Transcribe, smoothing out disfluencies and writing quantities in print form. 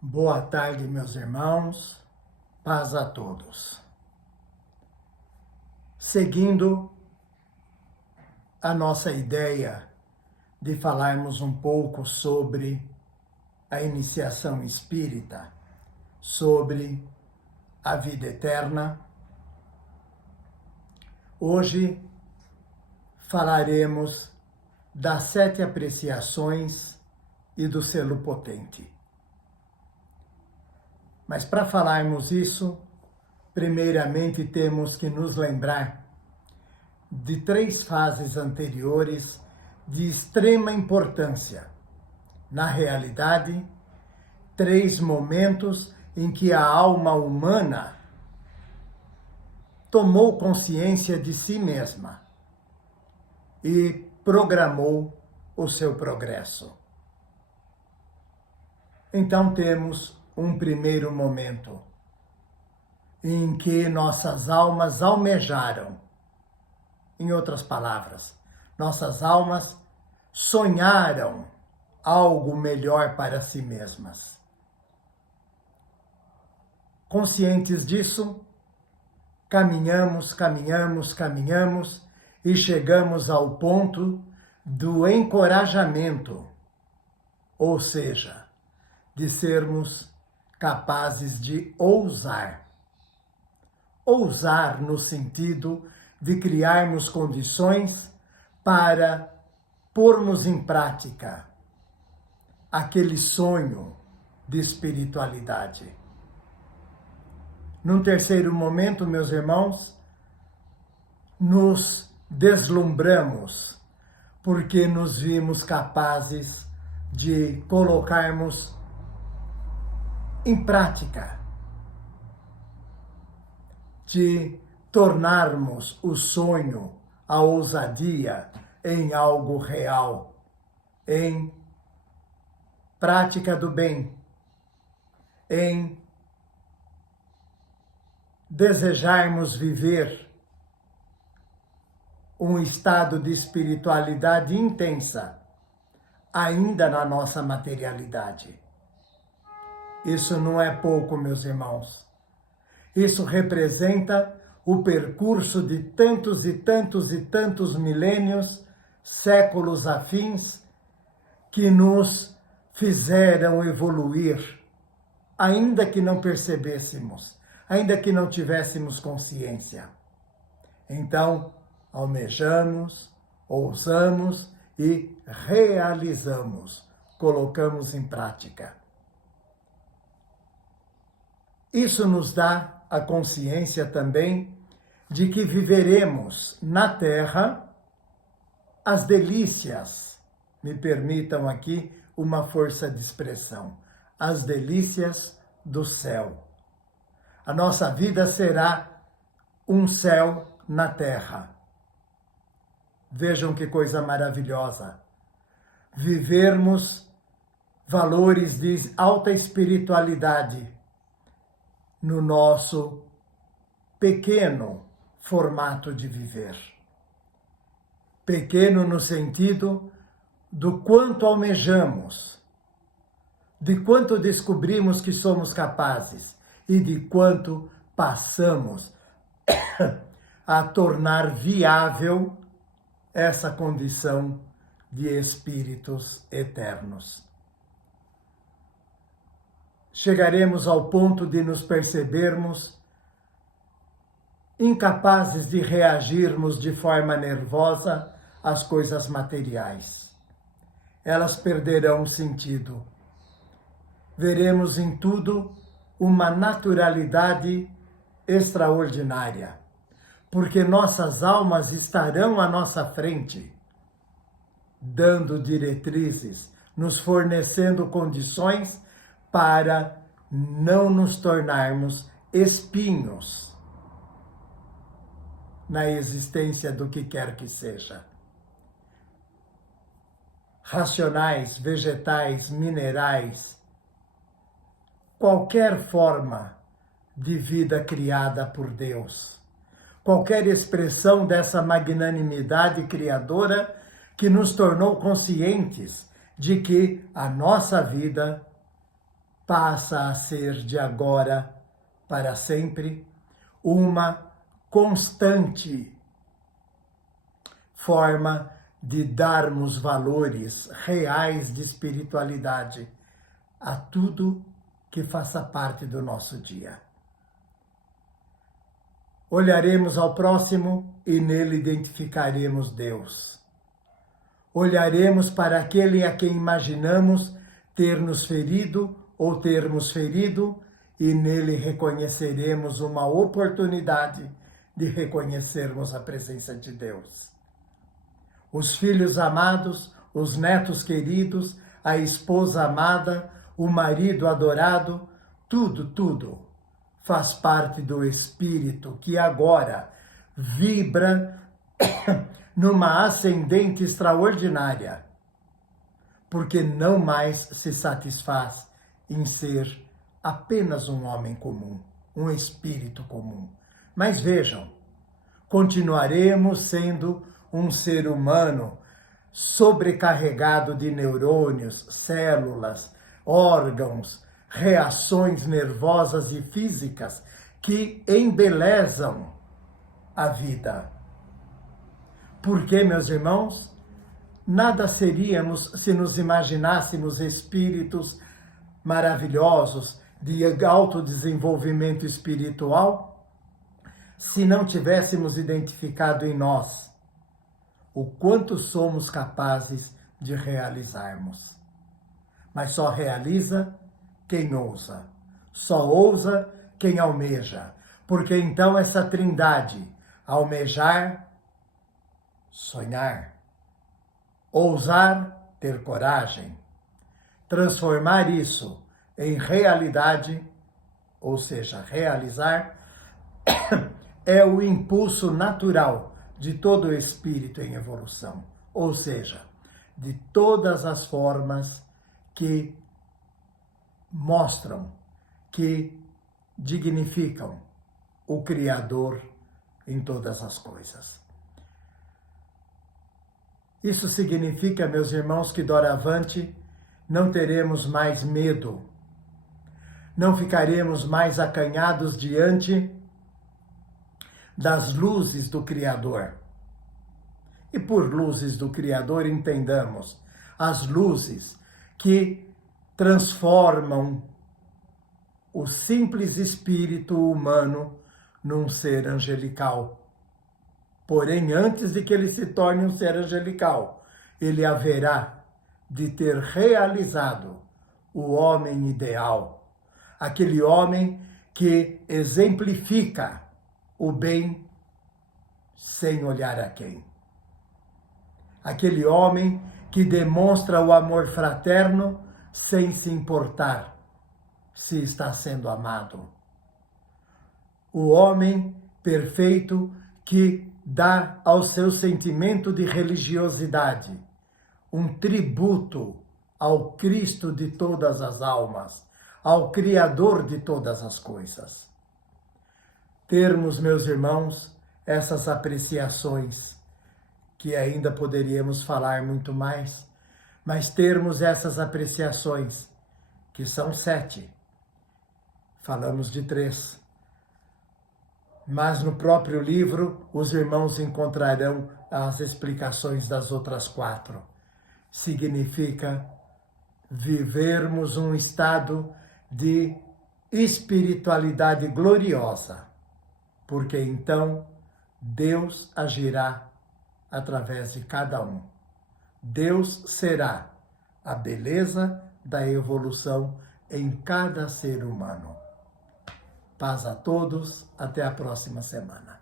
Boa tarde, meus irmãos, paz a todos. Seguindo a nossa ideia de falarmos um pouco sobre a iniciação espírita, sobre a vida eterna, hoje falaremos das 7 apreciações e do selo potente. Mas para falarmos isso, primeiramente temos que nos lembrar de 3 fases anteriores de extrema importância. Na realidade, 3 momentos em que a alma humana tomou consciência de si mesma e programou o seu progresso. Então temos um primeiro momento em que nossas almas almejaram. Em outras palavras, nossas almas sonharam algo melhor para si mesmas. Conscientes disso, caminhamos e chegamos ao ponto do encorajamento, ou seja, de sermos capazes de ousar. Ousar no sentido de criarmos condições para pormos em prática aquele sonho de espiritualidade. Num terceiro momento, meus irmãos, nos deslumbramos porque nos vimos capazes de colocarmos em prática, de tornarmos o sonho, a ousadia, em algo real, em prática do bem, em desejarmos viver um estado de espiritualidade intensa, ainda na nossa materialidade. Isso não é pouco, meus irmãos. Isso representa o percurso de tantos e tantos e tantos milênios, séculos afins, que nos fizeram evoluir, ainda que não percebêssemos, ainda que não tivéssemos consciência. Então, almejamos, ousamos e realizamos, colocamos em prática. Isso nos dá a consciência também de que viveremos na Terra as delícias, me permitam aqui uma força de expressão, as delícias do céu. A nossa vida será um céu na Terra. Vejam que coisa maravilhosa. Vivermos valores de alta espiritualidade no nosso pequeno formato de viver. Pequeno no sentido do quanto almejamos, de quanto descobrimos que somos capazes e de quanto passamos a tornar viável essa condição de espíritos eternos. Chegaremos ao ponto de nos percebermos incapazes de reagirmos de forma nervosa às coisas materiais. Elas perderão sentido. Veremos em tudo uma naturalidade extraordinária, porque nossas almas estarão à nossa frente, dando diretrizes, nos fornecendo condições para não nos tornarmos espinhos na existência do que quer que seja. Racionais, vegetais, minerais, qualquer forma de vida criada por Deus, qualquer expressão dessa magnanimidade criadora que nos tornou conscientes de que a nossa vida passa a ser de agora para sempre uma constante forma de darmos valores reais de espiritualidade a tudo que faça parte do nosso dia. Olharemos ao próximo e nele identificaremos Deus. Olharemos para aquele a quem imaginamos ter nos ferido ou termos ferido e nele reconheceremos uma oportunidade de reconhecermos a presença de Deus. Os filhos amados, os netos queridos, a esposa amada, o marido adorado, tudo faz parte do Espírito que agora vibra numa ascendente extraordinária, porque não mais se satisfaz em ser apenas um homem comum, um espírito comum. Mas vejam, continuaremos sendo um ser humano sobrecarregado de neurônios, células, órgãos, reações nervosas e físicas que embelezam a vida. Porque, meus irmãos, nada seríamos se nos imaginássemos espíritos maravilhosos de alto desenvolvimento espiritual, se não tivéssemos identificado em nós o quanto somos capazes de realizarmos. Mas só realiza quem ousa, só ousa quem almeja, porque então essa trindade, almejar, sonhar, ousar, ter coragem, transformar isso em realidade, ou seja, realizar, é o impulso natural de todo espírito em evolução, ou seja, de todas as formas que mostram, que dignificam o Criador em todas as coisas. Isso significa, meus irmãos, que doravante não teremos mais medo, não ficaremos mais acanhados diante das luzes do Criador. E por luzes do Criador entendamos as luzes que transformam o simples espírito humano num ser angelical. Porém, antes de que ele se torne um ser angelical, ele haverá de ter realizado o homem ideal, aquele homem que exemplifica o bem sem olhar a quem. Aquele homem que demonstra o amor fraterno sem se importar se está sendo amado. O homem perfeito que dá ao seu sentimento de religiosidade um tributo ao Cristo de todas as almas, ao Criador de todas as coisas. Termos, meus irmãos, essas apreciações, que ainda poderíamos falar muito mais, mas termos essas apreciações, que são 7, falamos de 3, mas no próprio livro os irmãos encontrarão as explicações das outras 4. Significa vivermos um estado de espiritualidade gloriosa, porque então Deus agirá através de cada um. Deus será a beleza da evolução em cada ser humano. Paz a todos, até a próxima semana.